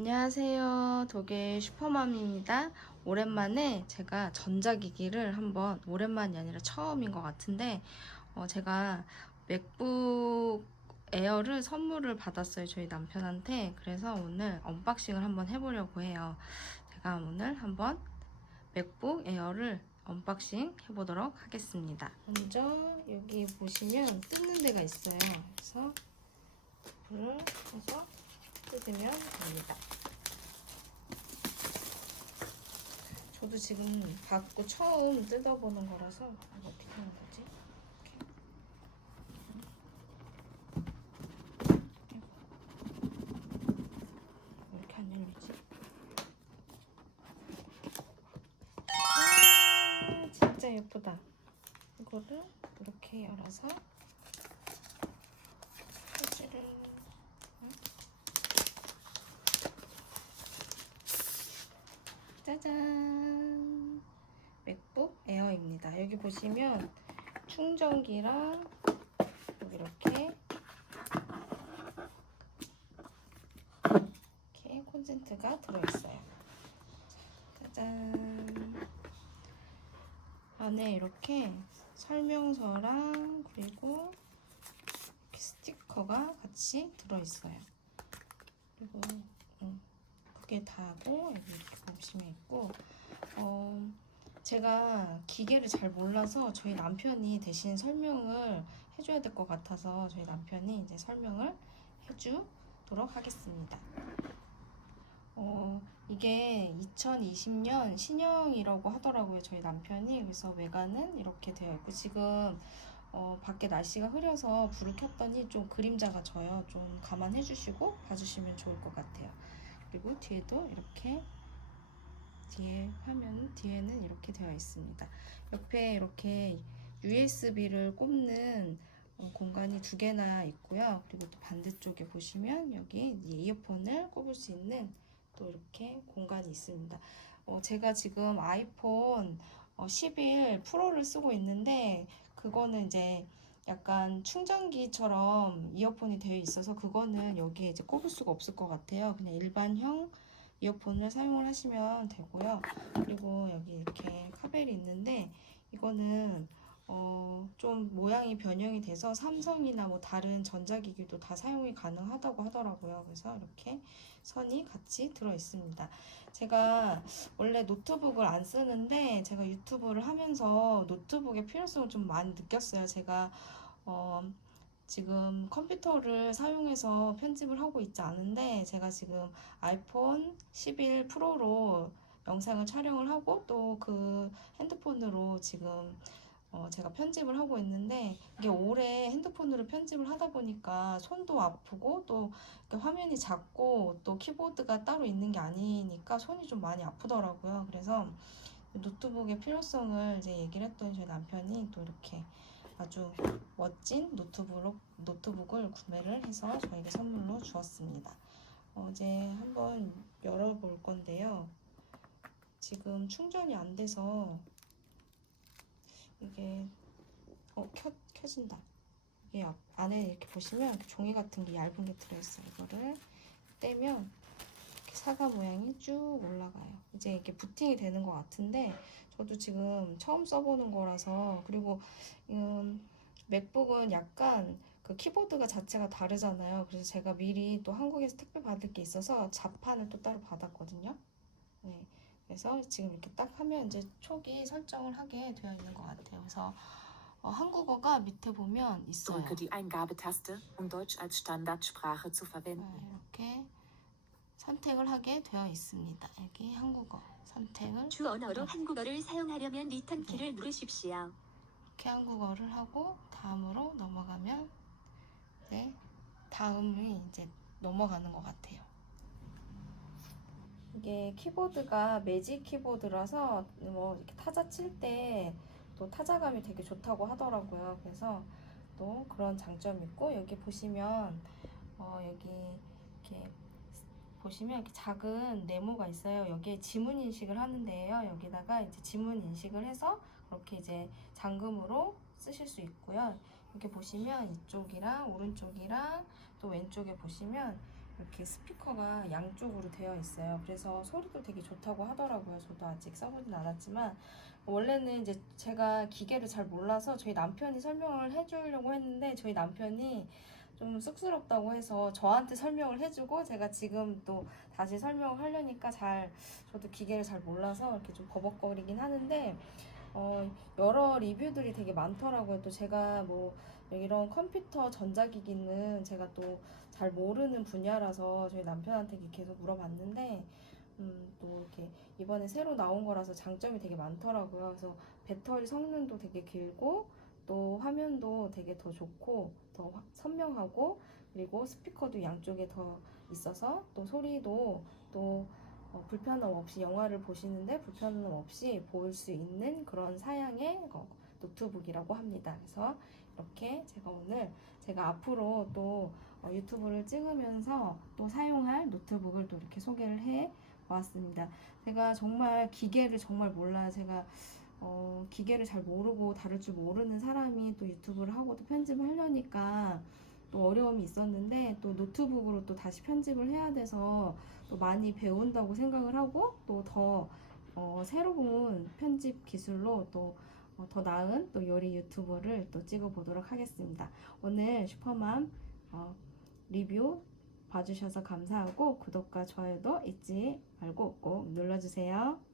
안녕하세요. 독일 슈퍼맘입니다. 오랜만에 제가 전자기기를 한번 오랜만이 아니라 처음인 것 같은데 어, 제가 맥북 에어를 선물을 받았어요. 저희 남편한테. 그래서 오늘 언박싱을 한번 해보려고 해요. 제가 오늘 한번 맥북 에어를 언박싱 해보도록 하겠습니다. 먼저 여기 보시면 뜯는 데가 있어요. 그래서 불을 해서 뜯으면 됩니다. 저도 지금 받고 처음 뜯어보는 거라서 어떻게 하는 거지? 이렇게 안 열리지? 아, 진짜 예쁘다. 이거를 이렇게 열어서 표지를 짜잔. 맥북 에어입니다. 여기 보시면 충전기랑 이렇게 이렇게 콘센트가 들어있어요. 짜잔. 안에 이렇게 설명서랑 그리고 스티커가 같이 들어있어요. 그리고 음, 그게 다고 여기 보시면 있고 어, 제가 기계를 잘 몰라서 저희 남편이 대신 설명을 해줘야 될 것 같아서 저희 남편이 이제 설명을 해주도록 하겠습니다. 어, 이게 2020년 신형이라고 하더라고요 저희 남편이. 그래서 외관은 이렇게 되어 있고 지금 어, 밖에 날씨가 흐려서 불을 켰더니 좀 그림자가 져요. 좀 감안해 주시고 봐주시면 좋을 것 같아요 그리고 뒤에도 이렇게 뒤에 화면 뒤에는 이렇게 되어 있습니다. 옆에 이렇게 USB를 꼽는 어, 공간이 두 개나 있고요. 그리고 또 반대쪽에 보시면 여기 이어폰을 꼽을 수 있는 또 이렇게 공간이 있습니다. 어, 제가 지금 아이폰 어, 11 프로를 쓰고 있는데 그거는 이제 약간 충전기처럼 이어폰이 되어 있어서 그거는 여기에 이제 꼽을 수가 없을 것 같아요. 그냥 일반형 이어폰을 사용을 하시면 되고요. 그리고 여기 이렇게 카벨이 있는데 이거는 어, 좀 모양이 변형이 돼서 삼성이나 뭐 다른 전자기기도 다 사용이 가능하다고 하더라고요. 그래서 이렇게 선이 같이 들어 있습니다. 제가 원래 노트북을 안 쓰는데 제가 유튜브를 하면서 노트북의 필요성을 좀 많이 느꼈어요. 제가 어, 지금 컴퓨터를 사용해서 편집을 하고 있지 않은데 제가 지금 아이폰 11 프로로 영상을 촬영을 하고 또 그 핸드폰으로 지금 어 제가 편집을 하고 있는데 이게 오래 핸드폰으로 편집을 하다 보니까 손도 아프고 또 화면이 작고 또 키보드가 따로 있는 게 아니니까 손이 좀 많이 아프더라고요. 그래서 노트북의 필요성을 이제 얘기를 했더니 저희 남편이 또 이렇게 아주 멋진 노트북, 노트북을 구매를 해서 저에게 선물로 주었습니다. 어제 한번 열어볼 건데요. 지금 충전이 안 돼서 이게 어 켜, 켜진다. 이게 앞- 안에 이렇게 보시면 이렇게 종이 같은 게 얇은 게 들어있어요. 이거를 떼면 이렇게 사과 모양이 쭉 올라가요. 이제 이게 부팅이 되는 것 같은데 저도 지금 처음 써보는 거라서 그리고 음, 맥북은 약간 그 키보드가 자체가 다르잖아요. 그래서 제가 미리 또 한국에서 택배 받을 게 있어서 자판을 또 따로 받았거든요. 네. 그래서 지금 이렇게 딱 하면 이제 초기 설정을 하게 되어 있는 것 같아요. 그래서 어, 한국어가 밑에 보면 있어요. Drücke die Eingabetaste, um Deutsch als Standardsprache zu verwenden. 네, 이렇게 선택을 하게 되어 있습니다. 여기 한국어 선택을 주 언어로 한국어를 사용하려면 리턴 키를 누르십시오. 이렇게 한국어를 하고 다음으로 넘어가면 네 다음이 이제 넘어가는 것 같아요. 이게 키보드가 매직 키보드라서 뭐 이렇게 타자 칠 때 또 타자감이 되게 좋다고 하더라고요. 그래서 또 그런 장점이 있고 여기 보시면 어 여기 이렇게 보시면 이렇게 작은 네모가 있어요. 여기에 지문 인식을 하는데요. 여기다가 이제 지문 인식을 해서 그렇게 이제 잠금으로 쓰실 수 있고요. 이렇게 보시면 이쪽이랑 오른쪽이랑 또 왼쪽에 보시면 이렇게 스피커가 양쪽으로 되어 있어요. 그래서 소리도 되게 좋다고 하더라고요. 저도 아직 써보진 않았지만 원래는 이제 제가 기계를 잘 몰라서 저희 남편이 설명을 해주려고 했는데 저희 남편이 좀 쑥스럽다고 해서 저한테 설명을 해주고 제가 지금 또 다시 설명을 하려니까 잘 저도 기계를 잘 몰라서 이렇게 좀 버벅거리긴 하는데 어, 여러 리뷰들이 되게 많더라고요. 또 제가 뭐 이런 컴퓨터 전자기기는 제가 또 잘 모르는 분야라서 저희 남편한테 계속 물어봤는데 음, 또 이렇게 이번에 새로 나온 거라서 장점이 되게 많더라고요. 그래서 배터리 성능도 되게 길고 또 화면도 되게 더 좋고 더 확- 선명하고 그리고 스피커도 양쪽에 더 있어서 또 소리도 또 어, 불편함 없이 영화를 보시는데 불편함 없이 볼 수 있는 그런 사양의 어, 노트북이라고 합니다. 그래서 이렇게 제가 오늘 제가 앞으로 또 어, 유튜브를 찍으면서 또 사용할 노트북을 또 이렇게 소개를 해 왔습니다. 제가 정말 기계를 정말 몰라요. 제가 어, 기계를 잘 모르고 다룰 줄 모르는 사람이 또 유튜브를 하고 또 편집을 하려니까 또 어려움이 있었는데 또 노트북으로 또 다시 편집을 해야 돼서 또 많이 배운다고 생각을 하고 또더 어, 새로운 편집 기술로 또 어, 더 나은 또 요리 유튜브를 또 찍어보도록 하겠습니다. 오늘 슈퍼맘 어, 리뷰 봐주셔서 감사하고 구독과 좋아요도 잊지 말고 꼭 눌러주세요.